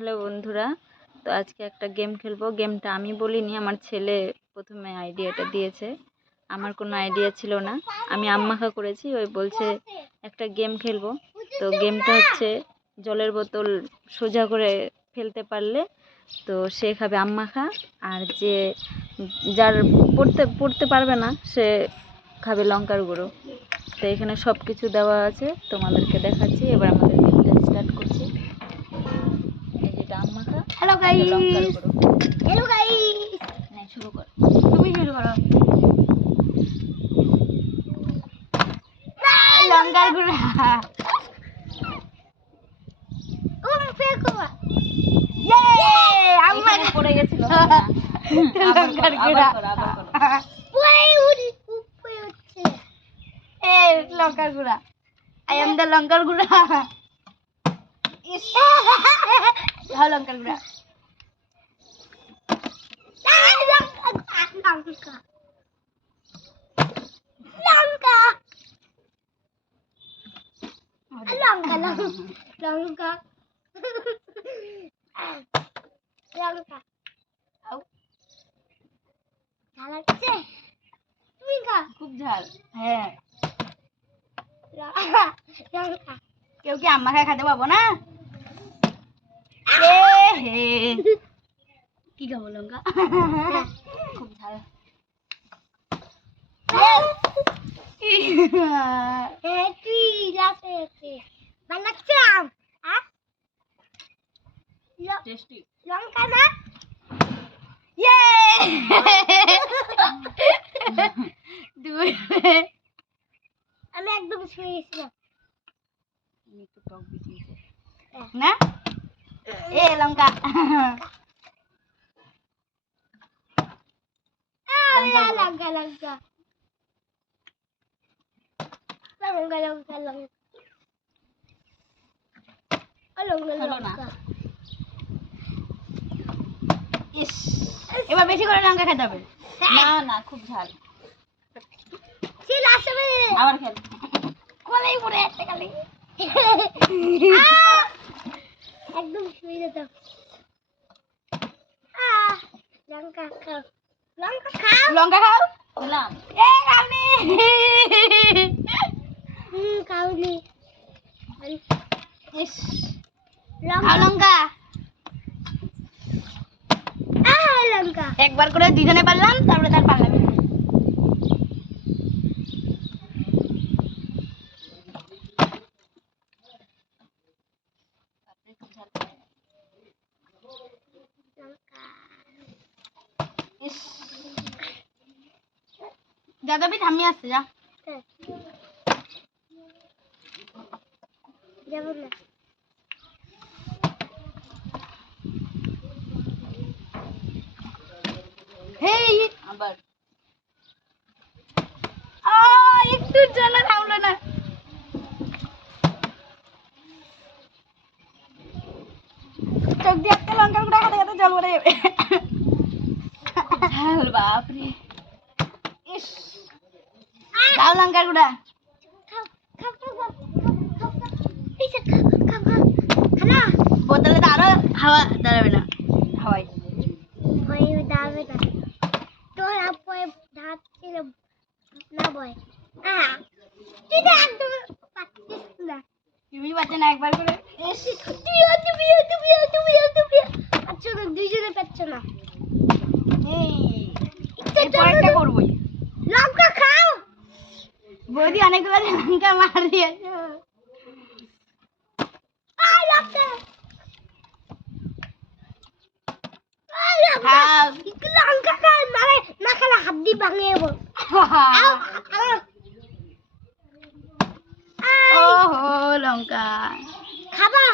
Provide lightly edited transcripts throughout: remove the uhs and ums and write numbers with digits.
Hello বন্ধুরা, তো আজকে একটা গেম খেলবো। গেমটা আমি বলিনি, আমার ছেলে প্রথমে আইডিয়াটা দিয়েছে। আমার কোনো আইডিয়া ছিল না, আমি আম্মাখা করেছি। ওই বলছে একটা গেম খেলবো। তো গেমটা হচ্ছে জলের বোতল সোজা করে ফেলতে পারলে তো সে খাবে আম্মাখা, আর যার পড়তে পড়তে পারবে না সে খাবে লঙ্কার গুঁড়ো। তো এখানে সব কিছু দেওয়া আছে, তোমাদেরকে দেখাচ্ছি। এবার আমাদের গেমটা স্টার্ট করছি। हेलो गाइस हेलो गाइस नहीं शुरू कर তুমি শুরু করো লঙ্কার গুঁড়া ফেকো ইয়ে আম্মা পড়ে গেছিল লঙ্কার গুঁড়া ওই উপরে হচ্ছে এই লঙ্কার গুঁড়া আই এম দ্য লঙ্কার গুঁড়া হ্যাঁ লঙ্কার গুঁড়া লঙ্কা লঙ্কা লঙ্কা লঙ্কা ঝাল লাগছে তুমি খা খুব ঝাল। হ্যাঁ লঙ্কা কেউ কি আম্মা খায় খেতে পাবো না কি খাবো লঙ্কা খুব ঝাল। টেস্টি লঙ্কা না আমি একদম শুয়ে গেছিলাম একটু টক বেশি না এ লঙ্কা লঙ্কা লঙ্কা লঙ্কা লঙ্কা লঙ্কা লঙ্কা ইস এবার বেশি করে লঙ্কা খেতে হবে না না খুব ঝাল। ছিল আসবে আবার খেল। কোলাই পড়ে একটা খালি একদম শুয়ে যেতাম লঙ্কা খাও লঙ্কা খাও খেলাম। এ খাওনি খাওনি ইস লঙ্কা লঙ্কা লঙ্কা একবার করে দুজনে পারলাম তারপরে তার পারলাম দাদা বি থামি আসছে যা যাবো না হেই আবার একটু জল থামলো না চোখ দিয়ে একটা লঙ্কার গুঁড়া খেতে খেতে জল পড়ে যাবে ঝাল বাপরে। ইস খাও লঙ্কার গুঁড়া বোতলে তো আরো হাওয়া দাঁড়াবে না হাওয়াই দাঁড়াবে না তোর আপয় ধাপ ছিল না বয় তুই তো একদম পাচ্ছিস না তুমি পাচ্ছ না একবার করে পাচ্ছ না দুইজনে পাচ্ছ না একটা করবোই লঙ্কা খাও বৌদি অনেকগুলো লঙ্কা মার দিয়েছে লঙ্কা খাও না খেলে হাত দিয়ে ভাঙিয়ে যাবো ওহো লঙ্কা খাবা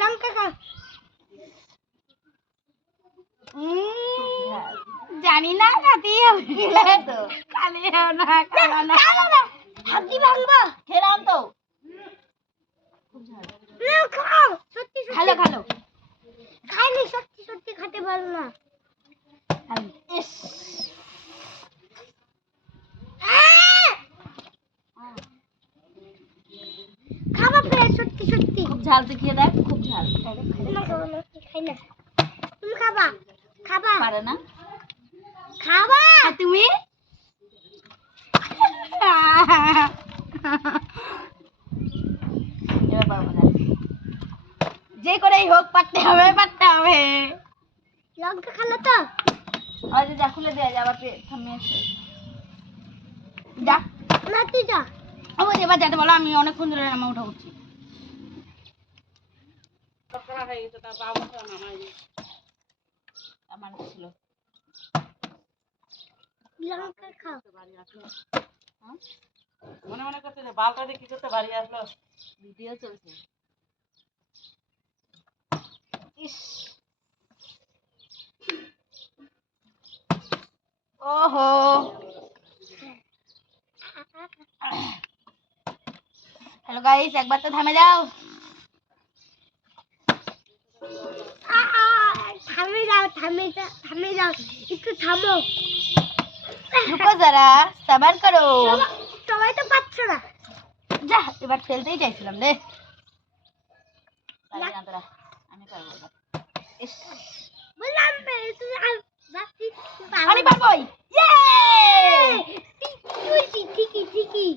লঙ্কা খাও জানি না খাতেই হবে তো খালি না হাত দিয়ে ভাঙবো খেলাম তো। খুব ঝাল। খাও সত্যি খালো খালো খাইনি সত্যি সত্যি খেতে পারো না ইস খাবা ফের সত্যি সত্যি খুব ঝাল। ঝাল তুই খেয়ে দেখ, খুব ঝাল। খাই না, তুমি খাবা? খাবা? পারে না। খাবা তুমি? এবার পারবো না। যে করেই হোক পারতে হবে, পারতে হবে। লঙ্কা খালো তো? আর যা খুলে দেয়া যায়, আবার থামিয়েছে। যা না, তুই যা। আমার এবার যেতে বলো, আমি অনেকক্ষণ ধরে নামা উঠা করছি। আমার ছিল লঙ্কা খাও। মনে মনে করছে যে বালটা দিয়ে কি করতে বাড়ি আসলো। ভিডিও চলছে। ইস, ওহো, হ্যালো গাইস, একবার তো থামে যাও। থামে যাও, থামে যাও, থামে যাও, একটু থামো। রুকো যারা, সাবার করো। সবাই তো পারছো না। যা, এবার ফেলতেই চাইছিলাম রে। পারবি না তোরা, আমি পারবো এবার। ইস, বললাম আমি পারবোই। ইয়ে, ঠিকই ঠিকই ঠিকই।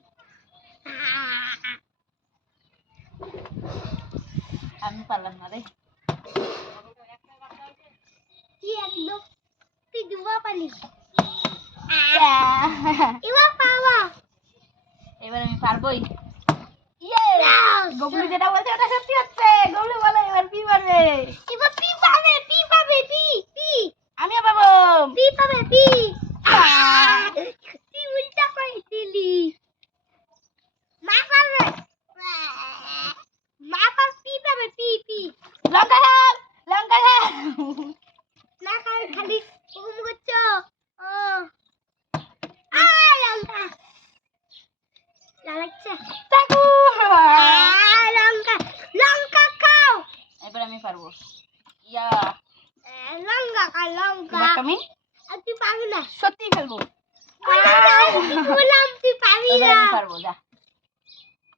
আমি পারলাম না রে। তুই একদম, তুই দুবার পারলি। এবার পাওয়া। এবার আমি পারবোই। গবলু যেটা বলছে ওটা সত্যি হচ্ছে। গবলু বলে এবার পি পারবে। এবার পি পাবে, পি পাবে, পি পি। আমিও পাবো। পি পাবে, পি। তুই উল্টা করে দিলি। মা পাবে। মা পাবে, পি পাবে, পি পি। লঙ্কা খাও, লঙ্কা খাও। না খাও, খালি হুকুম করছো। ও লঙ্কা লাগছে। লঙ্কা, লঙ্কা খাও। এবার আমি পারবো। ইয়া, লঙ্কা খাও, লঙ্কা। তুমি? আর তুই পারবি না। সত্যি ফেলবো। বললাম তুই পারবি এবার না। আমি পারবো, যা।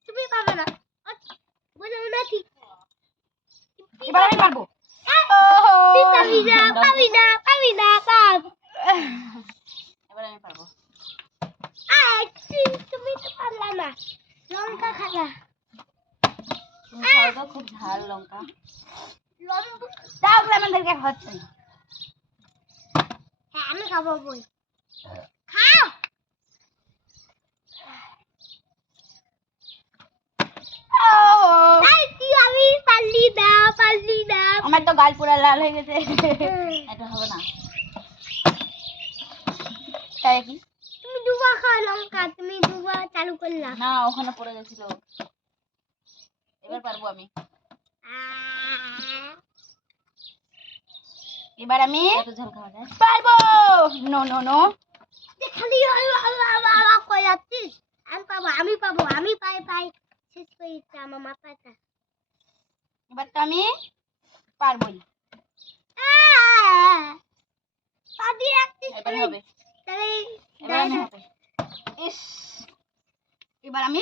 তুমি পারবে না। বললাম না ঠিক। এবার আমি পারবো। তুই পারবি না, পারবি না, পারবি না, পার। এবার আমি পারবো। তুমি তো পারলা না। লঙ্কা খালা। তুমি খাও তো, খুব ঝাল লঙ্কা। দাও আমাদেরকে হচ্ছে না। হ্যাঁ, আমি খাবো বই। খাও। আমি পারলি না, পারলি না। আমার তো গাল পুরো লাল হয়ে গেছে। এটা হবে না। তাই কি? তুমি দুবার খাও লঙ্কা, তুমি দুবার চালু করলা। না, ওখানে পড়ে গেছিল। এবার পারবো আমি। এবার আমি এত ঝাল খাওয়া যায়? পারবো। নো নো নো, খালি কই যাচ্ছিস? আমি পাবো, আমি পাবো, আমি পাই পাই। শেষ করে দিচ্ছে আমার মাথাটা। এবার তো আমি পারবোই। পাবি রাখছিস। এবার হবে। তাহলে এবার আমি হবে। ইস, এবার আমি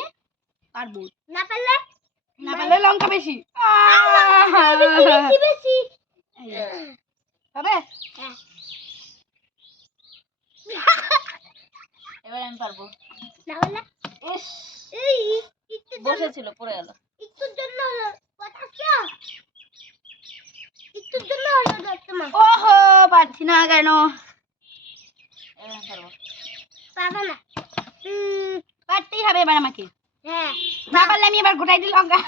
পারবো। না পারলে, না পারলে লঙ্কা বেশি। বেশি বেশি হবে। হ্যাঁ, এবার আমি পারবো। না পারলে ইস, এই একটু বসেছিল, পড়ে গেল। একটুর জন্য হলো কথা। একটুর জন্য হলো না তোমার। ওহো, পারছি না কেন? এবার আমি পারবো। পারবে না। পারতেই হবে এবার আমাকে। হ্যাঁ, না পারলে আমি এবার গোটাই দিই লঙ্কা।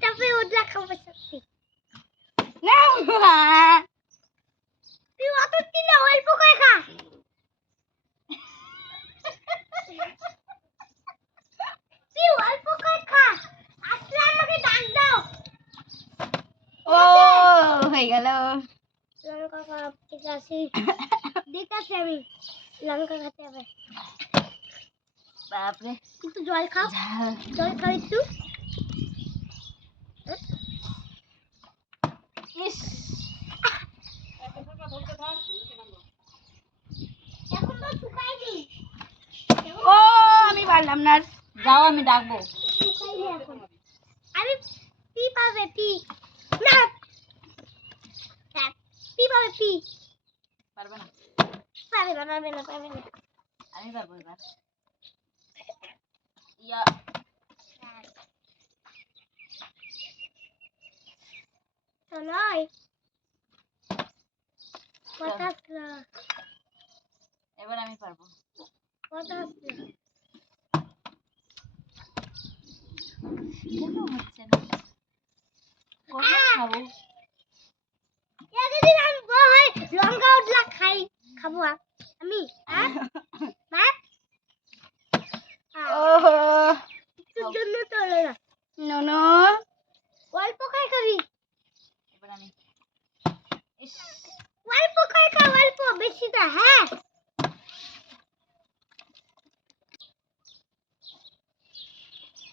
তারপরে ওটা খাবো সত্যি। না, তুই অত দিলে অল্প করে খা। তুই অল্প করে খা, আসলে আমাকে ডাক দাও। ও হয়ে গেল। লঙ্কা খা, ঠিক আছে। দেখতেছি আমি লঙ্কা খেতে হবে। বাপরে, একটু জল খাও, ঝাল। জল খাও একটু। ইস, এখন তো শুকায়নি। ও আমি পারলাম না। যাও, আমি ডাকবো। শুকায়নি এখন। পি না পি পাবে পি পারবে না পাবে না পাবে না পাবে না আমি পারবো এবার ইয়া চলাই কথা আসলো এবার আমি পারবো কথা আসলো কেন হচ্ছে না কখন খাবো এতদিন আমি বড় হয়ে লঙ্কা উঠলা খাবো আমি মা তোর জন্য চলে না নো অল্প খাবি এবার আমি ইস অল্প খা অল্প বেশি না হ্যাঁ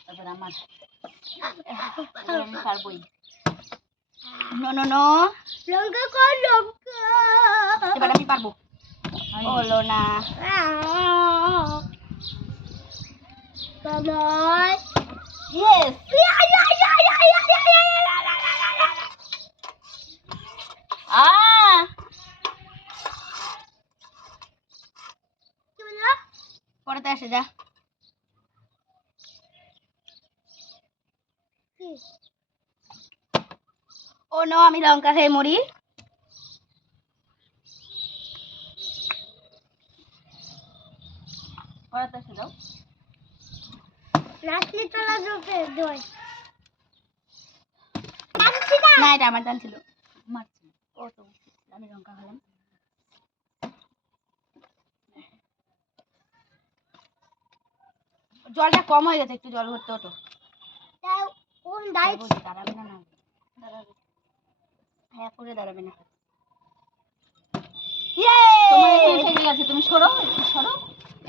এবার আমার এবার আমি পারবোই নো লঙ্কা কর লঙ্কা এবার আমি পারবো হলো না সময় ইয়েস আ কি বললো পরেতে আসে যা ও নো আমি লঙ্কা খেয়ে মরি পরেতে আসে যাও নাচলি তোলা দোকে দই না এটা আমার দান ছিল মারছি ও তো আমি লঙ্কা খেলাম জলটা কম হয়ে গেছে একটু জল ভরতে হতো তাও কোন দাইত দাঁড়াবে না না দাঁড়াবে হ্যাঁ করে দাঁড়াবে না তোমার এখানে ঠেকে গেছে তুমি সরো একটু সরো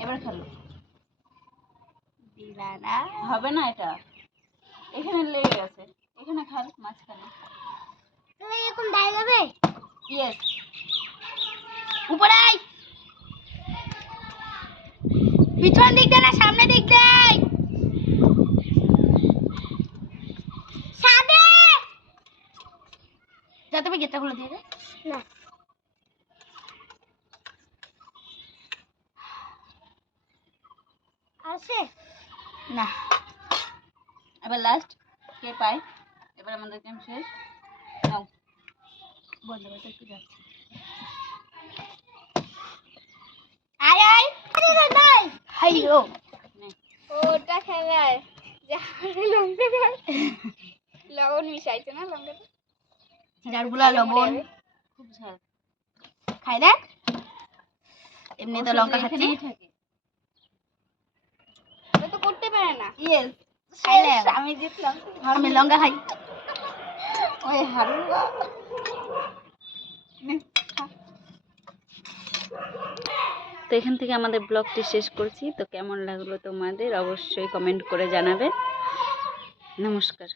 এবার খেলো দিবানা হবে না এটা এখানে লেগে গেছে এখানে খাল মাঝখানে তুমি এরকম দাই যাবে ইয়েস উপরে আয় পিছন দিক দে না সামনে দিক দে সামনে যা তুমি গেটটা খুলে দিয়ে দে না আসে না এবার লাস্ট কে পায় এবার আমাদের গেম শেষ নাও বন্ধ করতে একটু যাচ্ছি আয় আয় আরে নাই হাইও ওটা খেলায় লঙ্কা লবণ মিশাইছে না লঙ্কাটা ঝাড়গুলা লবণ খুব ঝাল খাই দেখ এমনি তো লঙ্কা খাচ্ছি ওটা তো করতে পারে না ইয়েস আমি জিতলাম আমি লঙ্কা খাই ওই হালুয়া তো এখান থেকে আমাদের ব্লগটি শেষ করছি তো কেমন লাগলো তোমাদের অবশ্যই কমেন্ট করে জানাবে নমস্কার।